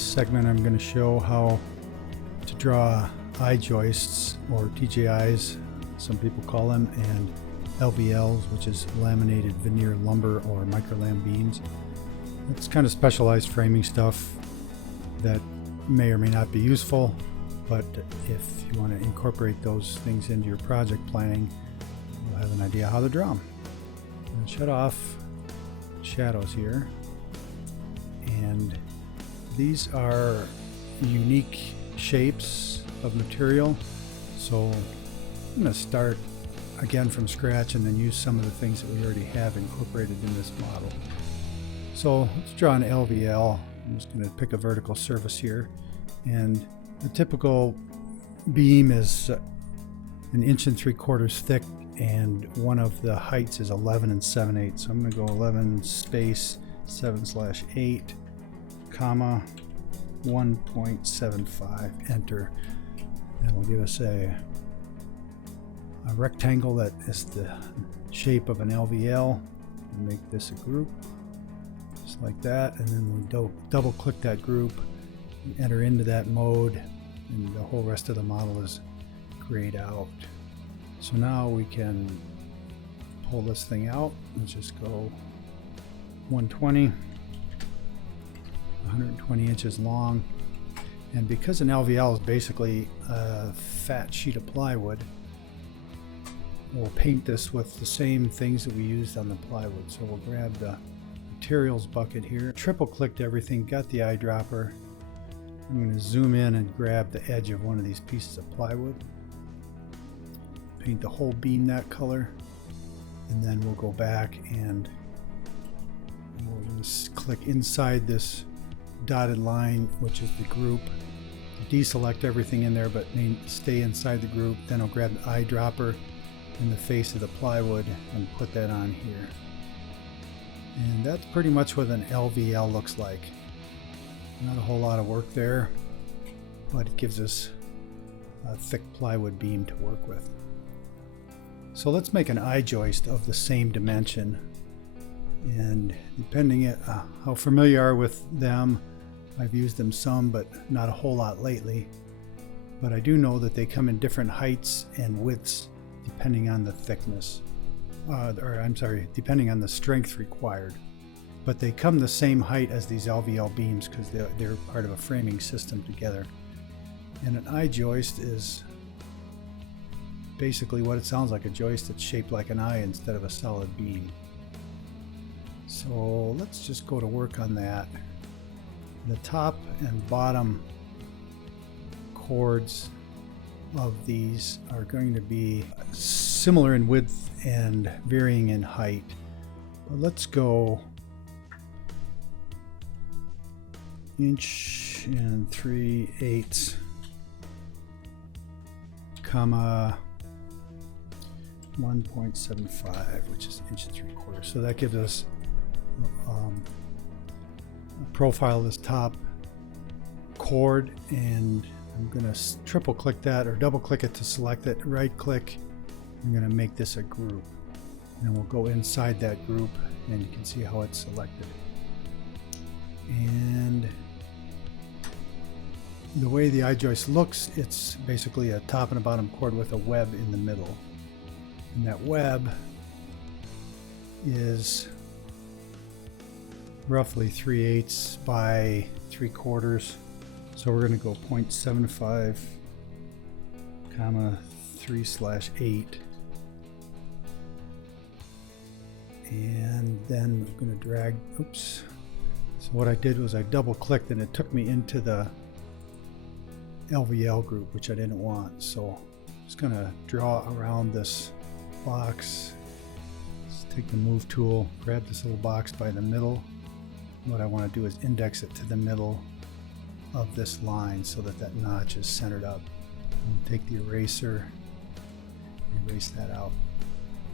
this segment I'm going to show how to draw I-joists, or TJIs, some people call them, and LVLs, which is laminated veneer lumber or microlam beams. It's kind of specialized framing stuff that may or may not be useful, but if you want to incorporate those things into your project planning, you'll have an idea how to draw them. I'll shut off shadows here, and these are unique shapes of material, so I'm going to start again from scratch and then use some of the things that we already have incorporated in this model. So let's draw an LVL. I'm just going to pick a vertical surface here, and the typical beam is 1 3/4 inches thick, and one of the heights is 11 7/8. So I'm going to go 11 space 7/8 comma 1.75, enter. That will give us a rectangle that is the shape of an LVL. We'll make this a group, just like that, and then we double click that group, we enter into that mode, and the whole rest of the model is grayed out. So now we can pull this thing out. Let's just go 120, 120 inches long. And because an LVL is basically a fat sheet of plywood, we'll paint this with the same things that we used on the plywood. So we'll grab the materials bucket here, triple clicked everything, got the eyedropper. I'm going to zoom in and grab the edge of one of these pieces of plywood, paint the whole beam that color, and then we'll go back and we'll just click inside this dotted line, which is the group, deselect everything in there but stay inside the group. Then I'll grab the eyedropper in the face of the plywood and put that on here. And that's pretty much what an LVL looks like. Not a whole lot of work there, but it gives us a thick plywood beam to work with. So let's make an I-joist of the same dimension, and depending on how familiar you are with them, I've used them some but not a whole lot lately, but I do know that they come in different heights and widths depending on the thickness, depending on the strength required. But they come the same height as these LVL beams because they're part of a framing system together. And an I-joist is basically what it sounds like, a joist that's shaped like an eye instead of a solid beam. So let's just go to work on that. The top and bottom chords of these are going to be similar in width and varying in height. But let's go 1 3/8 comma 1.75, which is 1 3/4 inches. So that gives us a profile of this top chord, and I'm going to triple click that or double click it to select it, right click. I'm going to make this a group, and we'll go inside that group and you can see how it's selected. And the way the I-joist looks, it's basically a top and a bottom chord with a web in the middle, and that web is roughly 3/8 by 3/4. So we're going to go 0.75 comma 3/8, and then I'm going to drag, oops. So what I did was I double clicked and it took me into the LVL group, which I didn't want. So I'm just going to draw around this box. Just take the move tool, grab this little box by the middle. What I want to do is index it to the middle of this line so that that notch is centered up. And take the eraser, erase that out.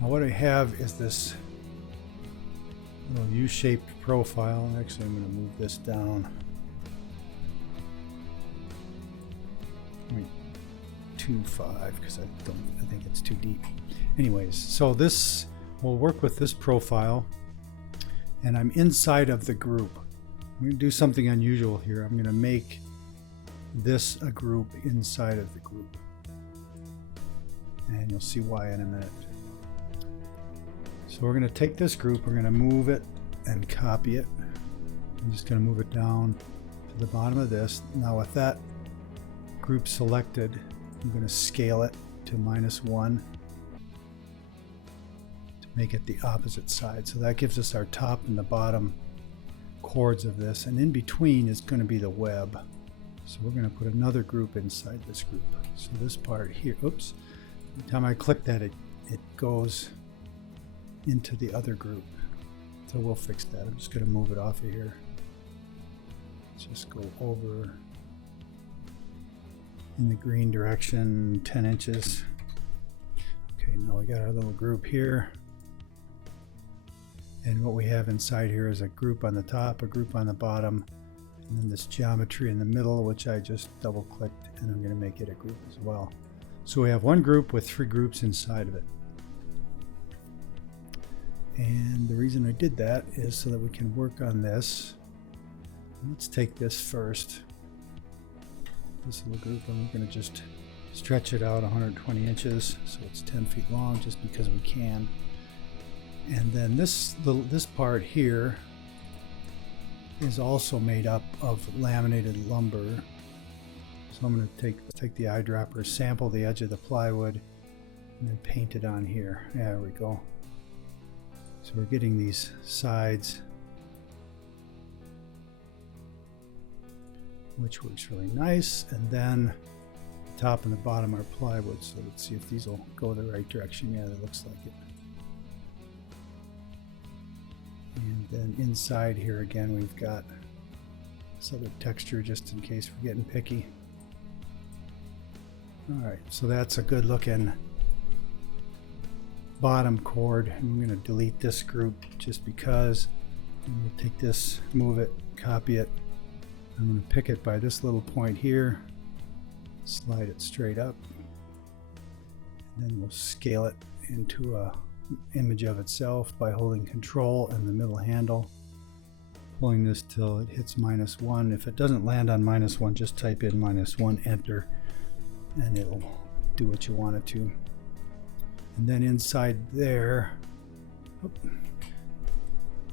Now what I have is this little U-shaped profile. Actually, I'm going to move this down 0.25 because I think it's too deep. Anyways, so this will work with this profile, and I'm inside of the group. I'm going to do something unusual here. I'm going to make this a group inside of the group. And you'll see why in a minute. So we're going to take this group, we're going to move it and copy it. I'm just going to move it down to the bottom of this. Now with that group selected, I'm going to scale it to -1 to make it the opposite side. So that gives us our top and the bottom chords of this, and in between is going to be the web. So we're going to put another group inside this group. So this part here, oops, every time I click that it goes into the other group. So we'll fix that. I'm just going to move it off of here. Just go over in the green direction 10 inches. Okay, now we got our little group here. And what we have inside here is a group on the top, a group on the bottom, and then this geometry in the middle, which I just double clicked, and I'm going to make it a group as well. So we have one group with 3 groups inside of it. And the reason I did that is so that we can work on this. Let's take this first. This little group, and we're going to just stretch it out 120 inches so it's 10 feet long just because we can. And then this part here is also made up of laminated lumber. So I'm going to take the eyedropper, sample the edge of the plywood, and then paint it on here. There we go. So we're getting these sides, which works really nice. And then the top and the bottom are plywood. So let's see if these will go the right direction. Yeah, that looks like it. And then inside here again, we've got this other texture just in case we're getting picky. All right, so that's a good looking bottom chord. I'm going to delete this group just because. I'm going to take this, move it, copy it. I'm going to pick it by this little point here, slide it straight up, and then we'll scale it into a image of itself by holding Control and the middle handle, pulling this till it hits -1. If it doesn't land on -1, just type in -1, enter, and it'll do what you want it to. And then inside there,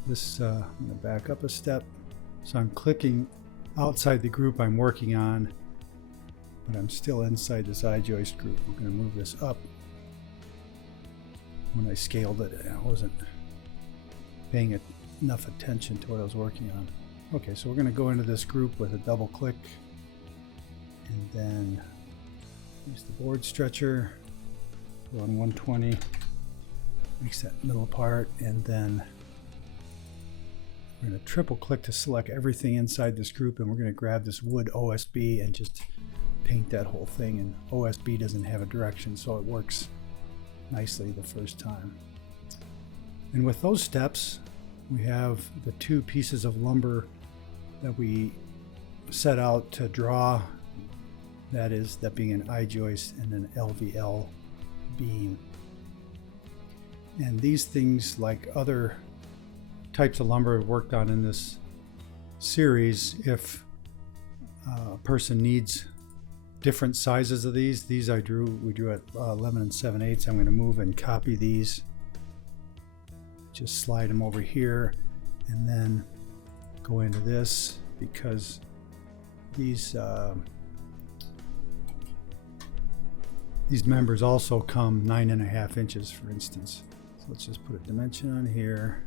this I'm going to back up a step. So I'm clicking outside the group I'm working on, but I'm still inside this I-joist group. I'm going to move this up. When I scaled it, I wasn't paying enough attention to what I was working on. Okay, so we're going to go into this group with a double click, and then use the board stretcher, go on 120, makes that middle part, and then we're going to triple click to select everything inside this group, and we're going to grab this wood OSB and just paint that whole thing. And OSB doesn't have a direction, so it works nicely the first time. And with those steps, we have the 2 pieces of lumber that we set out to draw, that being an I-joist and an LVL beam. And these things, like other types of lumber worked on in this series, if a person needs different sizes of these we drew at 11 7/8. I'm going to move and copy these, just slide them over here, and then go into this, because these members also come 9.5 inches, for instance. So let's just put a dimension on here,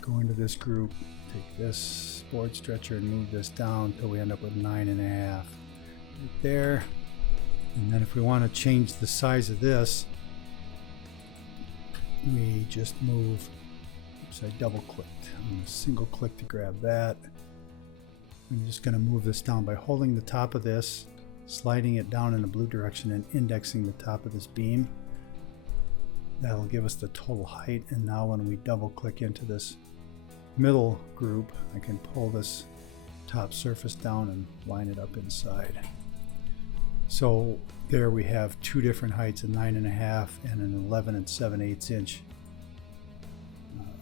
go into this group, take this board stretcher and move this down until we end up with 9.5 right there. And then if we want to change the size of this, we just move, oops, I double clicked. I'm going to single click to grab that. I'm just going to move this down by holding the top of this, sliding it down in the blue direction, and indexing the top of this beam. That'll give us the total height. And now when we double click into this middle group, I can pull this top surface down and line it up inside. So there we have 2 different heights, a 9.5 and an 11 7/8 inch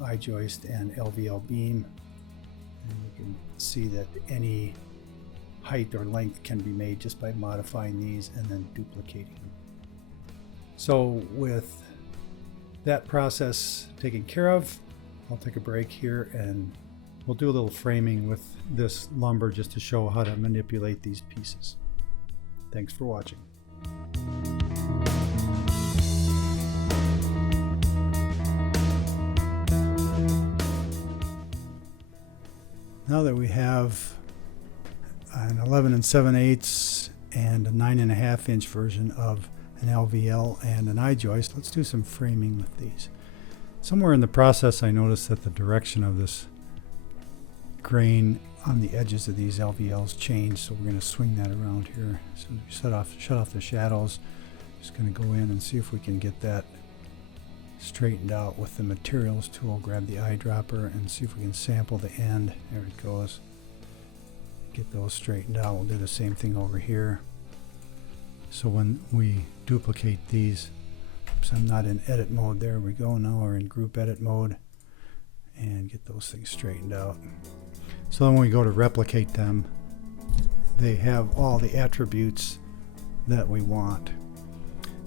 I-joist and LVL beam. And you can see that any height or length can be made just by modifying these and then duplicating them. So with that process taken care of, I'll take a break here and we'll do a little framing with this lumber just to show how to manipulate these pieces. Thanks for watching. Now that we have an 11 7/8 and a 9.5 inch version of an LVL and an I-joist, let's do some framing with these. Somewhere in the process I noticed that the direction of this grain on the edges of these LVLs changed, so we're going to swing that around here. So we shut off the shadows. Just going to go in and see if we can get that straightened out with the materials tool. Grab the eyedropper and see if we can sample the end. There it goes. Get those straightened out. We'll do the same thing over here. So when we duplicate these, oops, I'm not in edit mode. There we go. Now we're in group edit mode and get those things straightened out. So then when we go to replicate them, they have all the attributes that we want.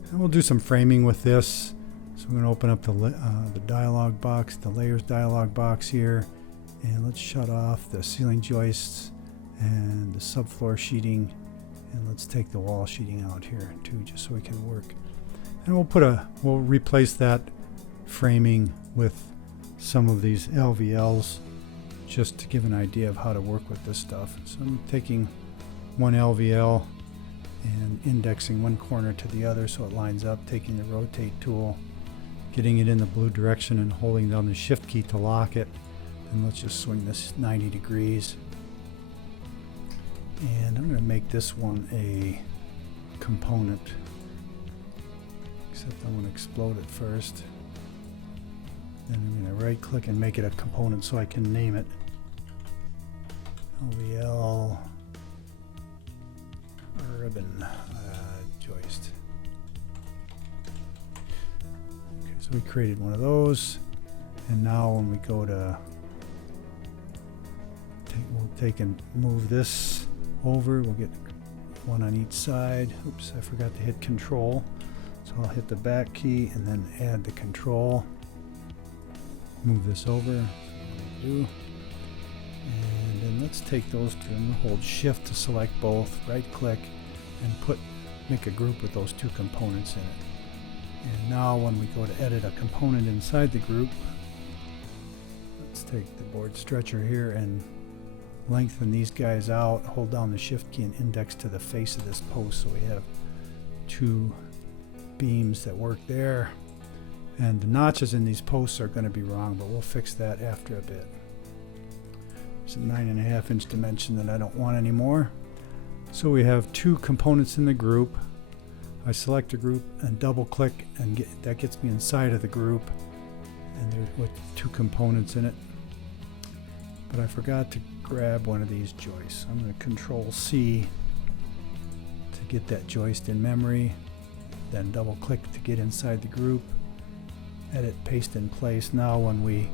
And we'll do some framing with this. So we're going to open up the dialog box, the layers dialog box here, and let's shut off the ceiling joists and the subfloor sheeting, and let's take the wall sheeting out here too, just so we can work. And we'll replace that framing with some of these LVLs just to give an idea of how to work with this stuff. So I'm taking one LVL and indexing one corner to the other so it lines up, taking the rotate tool, getting it in the blue direction and holding down the shift key to lock it. And let's just swing this 90 degrees. And I'm going to make this one a component, except I want to explode it first. Then I'm going to right click and make it a component so I can name it. LVL ribbon joist. Okay, so we created one of those, and now when we go to we'll take and move this over. We'll get one on each side. Oops, I forgot to hit control, so I'll hit the back key and then add the control. Move this over. And then let's take those two and hold shift to select both, right click, and make a group with those two components in it. And now when we go to edit a component inside the group, let's take the board stretcher here and lengthen these guys out, hold down the shift key and index to the face of this post, so we have two beams that work there. And the notches in these posts are going to be wrong, but we'll fix that after a bit. It's a 9.5 inch dimension that I don't want anymore. So we have two components in the group. I select a group and double click, and that gets me inside of the group, and there's with two components in it. But I forgot to grab one of these joists. I'm going to control C to get that joist in memory, then double click to get inside the group, edit, paste in place. Now when we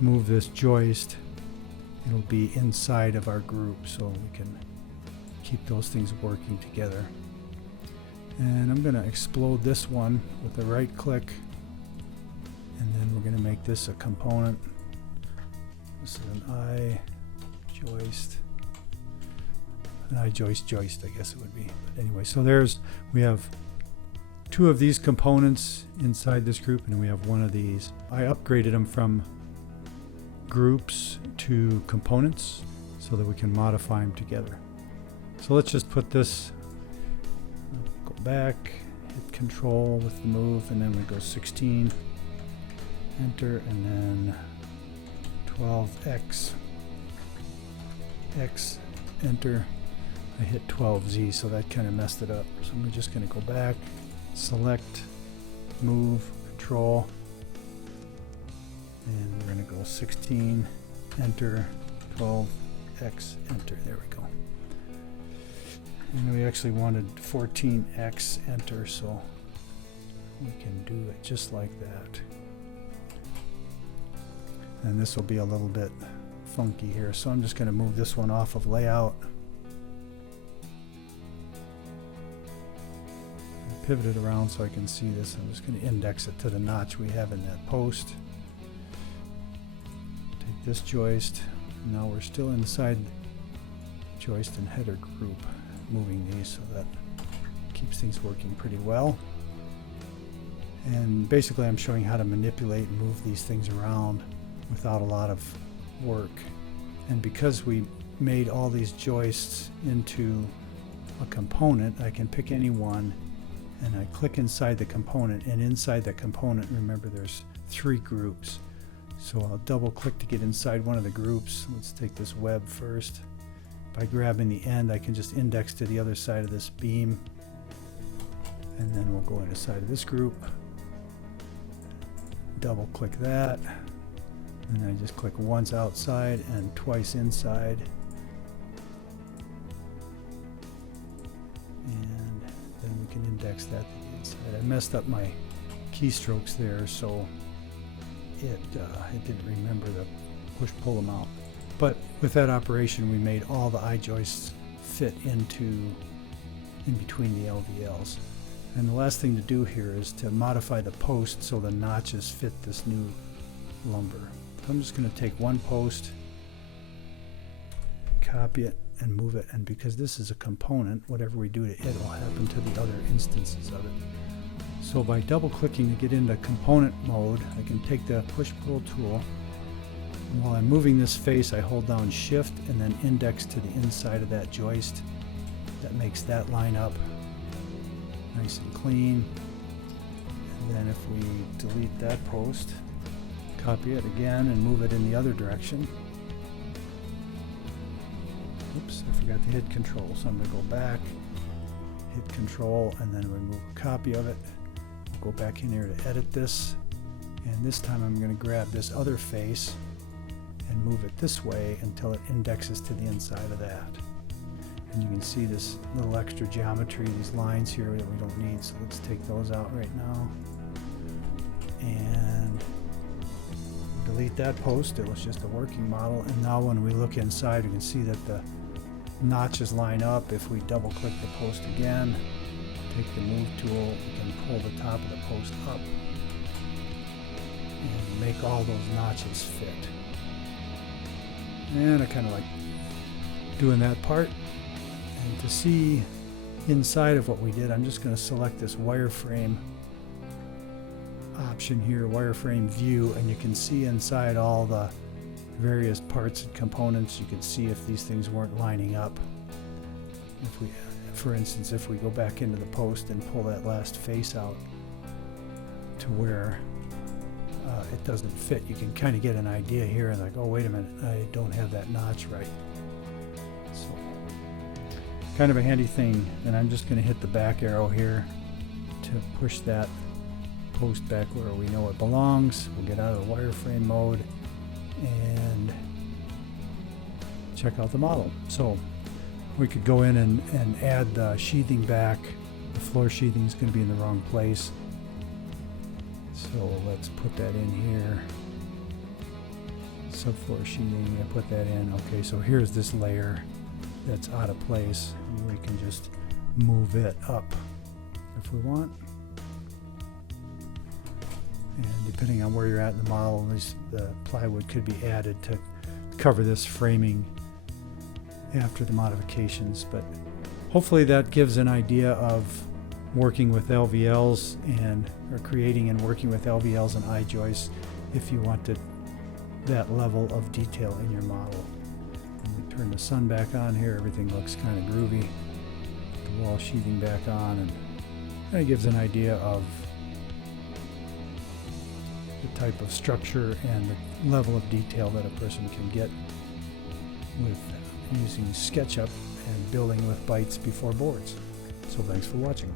move this joist, it'll be inside of our group, so we can keep those things working together. And I'm going to explode this one with a right click, and then we're going to make this a component. This is an I-joist, an I-joist joist, I guess it would be. But anyway, so we have two of these components inside this group, and we have one of these. I upgraded them from groups to components so that we can modify them together. So let's just put this, go back, hit control with the move, and then we go 16, enter, and then 12x, x, enter. I hit 12z, so that kind of messed it up. So I'm just going to go back, select, move, control, and we're going to go 16, enter, 12x, enter. There we go. And we actually wanted 14x, enter, so we can do it just like that. And this will be a little bit funky here, so I'm just going to move this one off of layout. Pivot it around so I can see this. I'm just going to index it to the notch we have in that post. Take this joist. Now we're still inside joist and header group, moving these so that keeps things working pretty well. And basically I'm showing how to manipulate and move these things around without a lot of work. And because we made all these joists into a component, I can pick any one and I click inside the component, and inside the component, remember there's 3 groups. So I'll double click to get inside one of the groups. Let's take this web first. By grabbing the end, I can just index to the other side of this beam, and then we'll go inside of this group. Double click that, and I just click once outside and twice inside. And then we can index that to the inside. I messed up my keystrokes there, so it didn't remember to pull them out. But with that operation, we made all the I-joists fit in between the LVLs. And the last thing to do here is to modify the post so the notches fit this new lumber. So I'm just going to take one post, copy it, and move it. And because this is a component, whatever we do to it will happen to the other instances of it. So by double clicking to get into component mode, I can take the push-pull tool. And while I'm moving this face, I hold down Shift and then index to the inside of that joist. That makes that line up nice and clean. And then if we delete that post, copy it again and move it in the other direction. Oops, I forgot to hit Control, so I'm going to go back, hit Control, and then remove a copy of it. Go back in here to edit this, and this time I'm going to grab this other face and move it this way until it indexes to the inside of that. And you can see this little extra geometry, these lines here that we don't need, so let's take those out right now. And delete that post. It was just a working model, and now when we look inside, we can see that the notches line up. If we double click the post again, take the move tool, we can pull the top of the post up and make all those notches fit. And I kind of like doing that part. And to see inside of what we did, I'm just going to select this wireframe option here, Wireframe View, and you can see inside all the various parts and components. You can see if these things weren't lining up. If we, for instance, if we go back into the post and pull that last face out to where it doesn't fit, you can kind of get an idea here and like, oh, wait a minute, I don't have that notch right. So kind of a handy thing. And I'm just going to hit the back arrow here to push that post back where we know it belongs. We'll get out of the wireframe mode and check out the model. So we could go in and add the sheathing back. The floor sheathing is going to be in the wrong place, so let's put that in here. Subfloor sheathing, I put that in. Okay, so here's this layer that's out of place, and we can just move it up if we want. And depending on where you're at in the model, at least the plywood could be added to cover this framing after the modifications. But hopefully that gives an idea of working with LVLs or creating and working with LVLs and I-joists if you wanted that level of detail in your model. And we turn the sun back on here, everything looks kind of groovy. The wall sheathing back on, and that gives an idea of the type of structure and the level of detail that a person can get with using SketchUp and building with bytes before boards. So thanks for watching.